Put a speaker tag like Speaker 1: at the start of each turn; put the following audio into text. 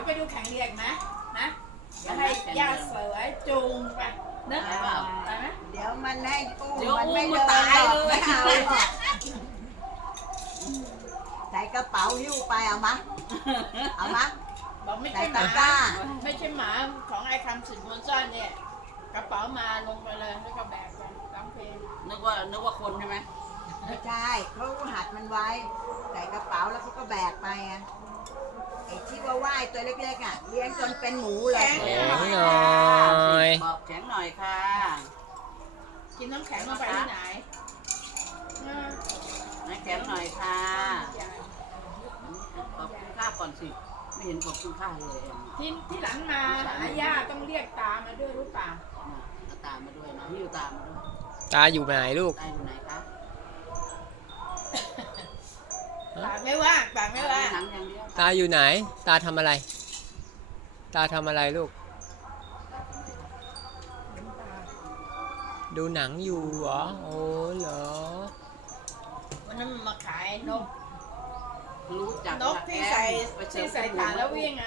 Speaker 1: ไปดูแข่งเรืออีกไหมนะจะให้ย่าเสือจูงไปนึกไปไหม
Speaker 2: เดี๋ยวมันให้กู้
Speaker 3: เดี๋ยว
Speaker 2: มัน
Speaker 3: อุ้
Speaker 2: ไม่
Speaker 3: ม
Speaker 2: เดิ
Speaker 3: มาน ตาย
Speaker 2: หรอก
Speaker 3: เล
Speaker 2: ไม่
Speaker 3: ย
Speaker 2: เอาหรอกใส่กระเป๋าหิ้วไปเอามะเอามะ
Speaker 1: บอกไม่
Speaker 2: ใส่
Speaker 1: ใช่ห
Speaker 2: ตะ
Speaker 1: มาก
Speaker 2: ร้า
Speaker 1: ไม่ใช่หมาของไอ้คำสินบนซ่อนเนี่ยกระเป๋ามาลงไปเลยแล้วก็แบกไปร้องเพลง
Speaker 3: นึกว่าคนใช่ไหม
Speaker 2: ไม่ใช่เขาหัดมันไว้ ใส่กระเป๋าแล้วเขาก็แบกไปไงไอ้ที่ว่าว่ายตัวเล็กๆอ่ะเลี้ยงจนเป็นหมูเลย
Speaker 4: แข็งหน่อย
Speaker 3: บอกแข็งหน่อยค่ะ
Speaker 1: กินน้ำแข็งลงไปที่ไหน
Speaker 3: ให้แข็งหน่อยค่ะขอบคุณค่าก่อนสิไม่เห็นขอบคุณค่าเลย
Speaker 1: ที่หลังมาหาย่าต้องเรียกตามาด้วยรู้ป่ะ
Speaker 3: เอาตามมาด้วยนะหิ้วตามมาด้วย
Speaker 4: ตาอยู่ไหนลูก
Speaker 3: ตาอยู่ไหนคะ
Speaker 1: ปากไม่ว่างปากไม่ว่าง
Speaker 3: หนังอย่างเดียว
Speaker 4: ตาอยู่ไหน ตาทำอะไร ตาทำอะไรลูก ดูหนังอยู่เหรอ โอ้เหรอ
Speaker 1: วันนั้นมันมาขายนก
Speaker 3: รู้จัก
Speaker 1: นกที่ใส่ถ่านแล้ววิ่งอ่ะ